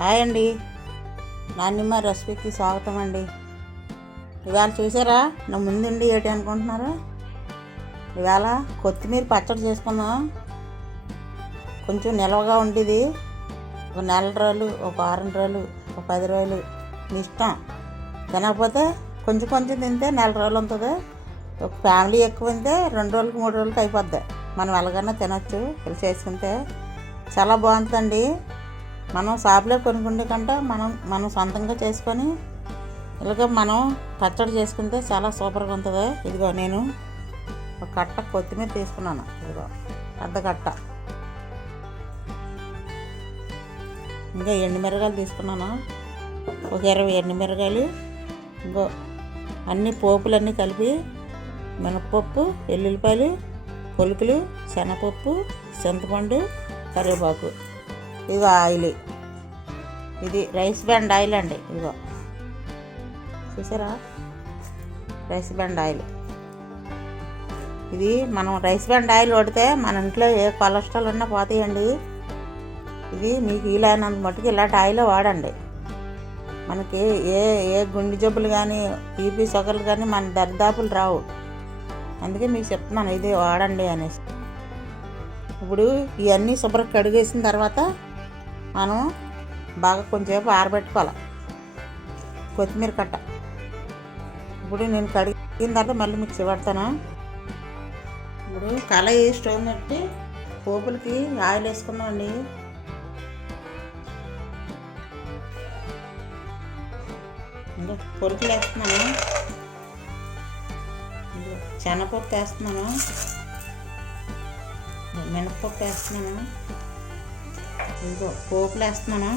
Hi అండి, నాన్నమ్మ రెసిపీకి స్వాగతం అండి. ఇవాళ చూసారా నా ముందుండి ఏంటి అనుకుంటున్నారు? ఇవాళ కొత్తిమీర పచ్చడి చేసుకున్నాం. కొంచెం నిల్వగా ఉండేది. ఒక నెల రోజులు, ఒక వారం రోజులు, ఒక 10 రోజులు మీ ఇష్టం. తినకపోతే కొంచెం కొంచెం తింటే నెల రోజులు ఉంటుంది. ఒక ఫ్యామిలీ ఎక్కువ తింటే 2 రోజులకి 3 రోజులకి అయిపోద్ది. మనం ఎలాగైనా తినచ్చు. ఇలా చేసుకుంటే చాలా బాగుంటుందండి. మనం షాప్లో కొనుక్కుండే కంటే మనం సొంతంగా చేసుకొని ఇలాగ మనం పచ్చడి చేసుకుంటే చాలా సూపర్గా ఉంటుంది. ఇదిగో నేను ఒక కట్ట కొత్తిమీర తీసుకున్నాను. ఇదిగో అర్ధ కట్ట. ఇంకా ఎండుమిరగాయలు తీసుకున్నాను, ఒక 20 ఎండుమిరగాయలు. ఇంకో అన్ని పోపులన్నీ కలిపి మినపప్పు, ఎల్లుల్లిపాయలు, పొలుకులు, శనగపప్పు, చింతపండు, కరివేపాకు. ఇదిగో ఆయిల్, ఇది రైస్ బ్రాండ్ ఆయిల్ అండి. ఇదిగో చూసారా, రైస్ బ్రాండ్ ఆయిల్. ఇది మనం రైస్ బ్రాండ్ ఆయిల్ వాడితే మన ఇంట్లో ఏ కొలెస్ట్రాల్ ఉన్నా పోతాయండి. ఇది మీకు వీలైనంత మట్టుకు ఇలాంటి ఆయిల్ వాడండి. మనకి ఏ గుండె జబ్బులు కానీ, బీపీ షుగర్లు కానీ మన దరిదాపులు రావు. అందుకే మీకు చెప్తున్నాను ఇది వాడండి అనేసి. ఇప్పుడు ఇవన్నీ శుభ్రంగా కడిగేసిన తర్వాత మనం బాగా కొంచెంసేపు ఆరబెట్టుకోవాలి కొత్తిమీర కట్ట. ఇప్పుడు నేను కడిగిన తర్వాత మళ్ళీ మిక్సీ పడతాను. ఇప్పుడు కళాయి స్టవ్ పెట్టి పోపులకి ఆయిల్ వేసుకున్నామండి. ఇంకా పొలుకులు వేస్తున్నాను, శనగపప్పు వేస్తున్నాను, మినపప్పు వేస్తున్నాను, ఇంకో పోపులు వేస్తున్నాను,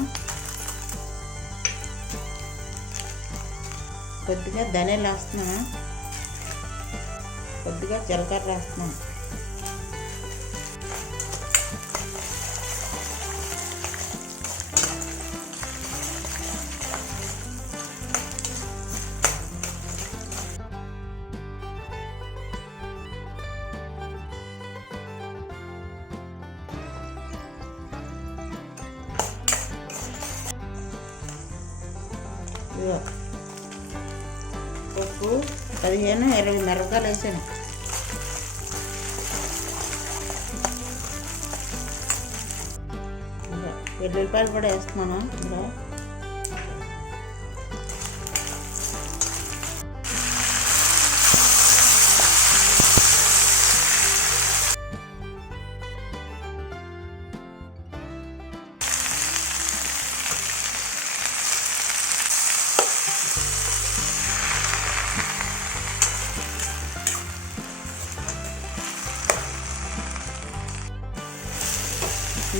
కొద్దిగా ధనియాలు వేస్తున్నాను, కొద్దిగా జీలకర్ర వేస్తున్నాను. ఉప్పు 15-20 మిరపకాయలు వేసాను. వెల్లుల్లిపాయలు కూడా వేస్తున్నాను. ఇందులో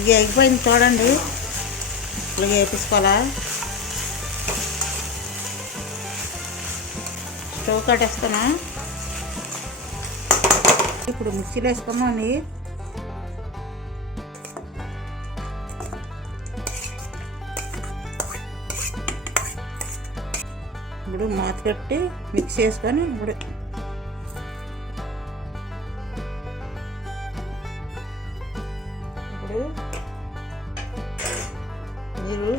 ఇక ఎగిపోయింది చూడండి. ఇలాగ వేపించుకోవాలా. స్టవ్ కట్టేస్తానా. ఇప్పుడు మిక్సీలో వేసుకోమండి. ఇప్పుడు మూత పెట్టి మిక్స్ చేసుకొని ఇప్పుడు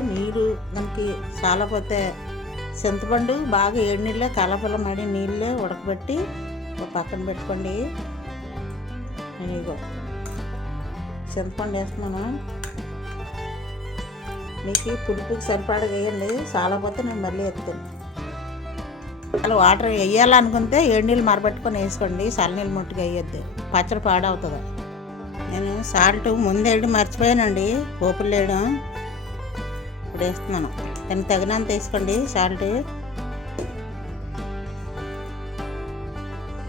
నీరు మనకి చాలపోతే చింతపండు బాగా 7 నీళ్ళే కలపల మడి నీళ్ళే ఉడకబెట్టి ఒక పక్కన పెట్టుకోండి. నేను ఇగో చింతపండు వేస్తున్నాను. మీకు పులుపుకి సరిపడా వేయండి, చాలపోతే నేను మళ్ళీ ఎత్తాను. అలా వాటర్ వేయాలనుకుంటే 7 నీళ్ళు మరబెట్టుకొని వేసుకోండి, చల్లనీళ్ళు ముట్టుగా వేయద్దు, పచ్చడి పాడవుతుంది. నేను సాల్ట్ ముందేడు మర్చిపోయానండి, పోపులు వేయడం. ఇప్పుడు వేస్తున్నాను, దానికి తగినంత వేసుకోండి సాల్ట్.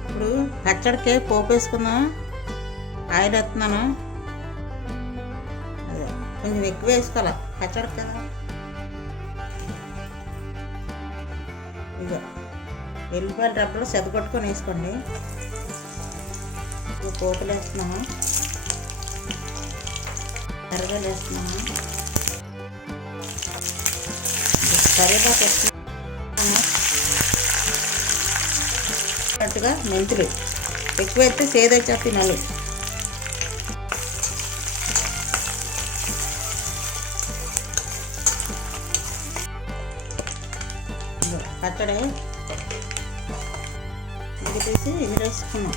ఇప్పుడు పచ్చడికి పోపు వేసుకుందాం. ఆయిల్ వేస్తున్నాను. అదే కొంచెం ఎక్కువ వేసుకోవాలి పచ్చడికి కదా. ఇక ఎల్లిపాయల రబ్బలు సెదగొట్టుకొని వేసుకోండి. పోపులు వేస్తున్నాము, మిరపకాయలు వేస్తున్నాము, కరివేపాకు వేస్తున్నాము, అట్టుగా మెంతులు. ఎక్కువ అయితే సేదొచ్చేస్తాయి మళ్ళీ. పచ్చడి ఇది తీసి ఇందులో వేసుకున్నాం.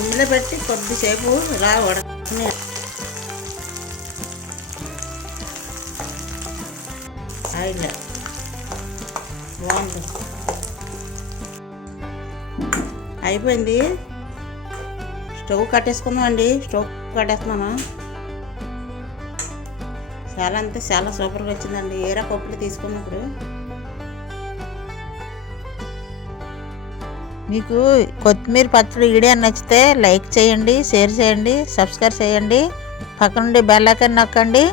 ఇందులో పెట్టి కొద్దిసేపు ఇలా ఉడకని ఆయిల్ బాగుంటుంది. అయిపోయింది. స్టవ్ కట్టేసుకుందాం అండి. స్టవ్ కట్టేస్తున్నాను. చాలా సూపర్గా వచ్చిందండి. ఏరా పప్పులు తీసుకున్నప్పుడు. మీకు కొత్తిమీర పచ్చడి వీడియో నచ్చితే లైక్ చేయండి, షేర్ చేయండి, సబ్స్క్రైబ్ చేయండి. పక్కనుండి బెల్ ఐకాన్ నొక్కండి.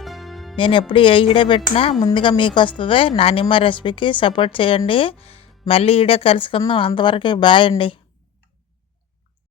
నేను ఎప్పుడు ఏ వీడియో పెట్టినా ముందుగా మీకు వస్తుంది. నానిమ్మ రెసిపీకి సపోర్ట్ చేయండి. మళ్ళీ వీడియో కలుసుకుందాం. అంతవరకు బాయ్ అండి.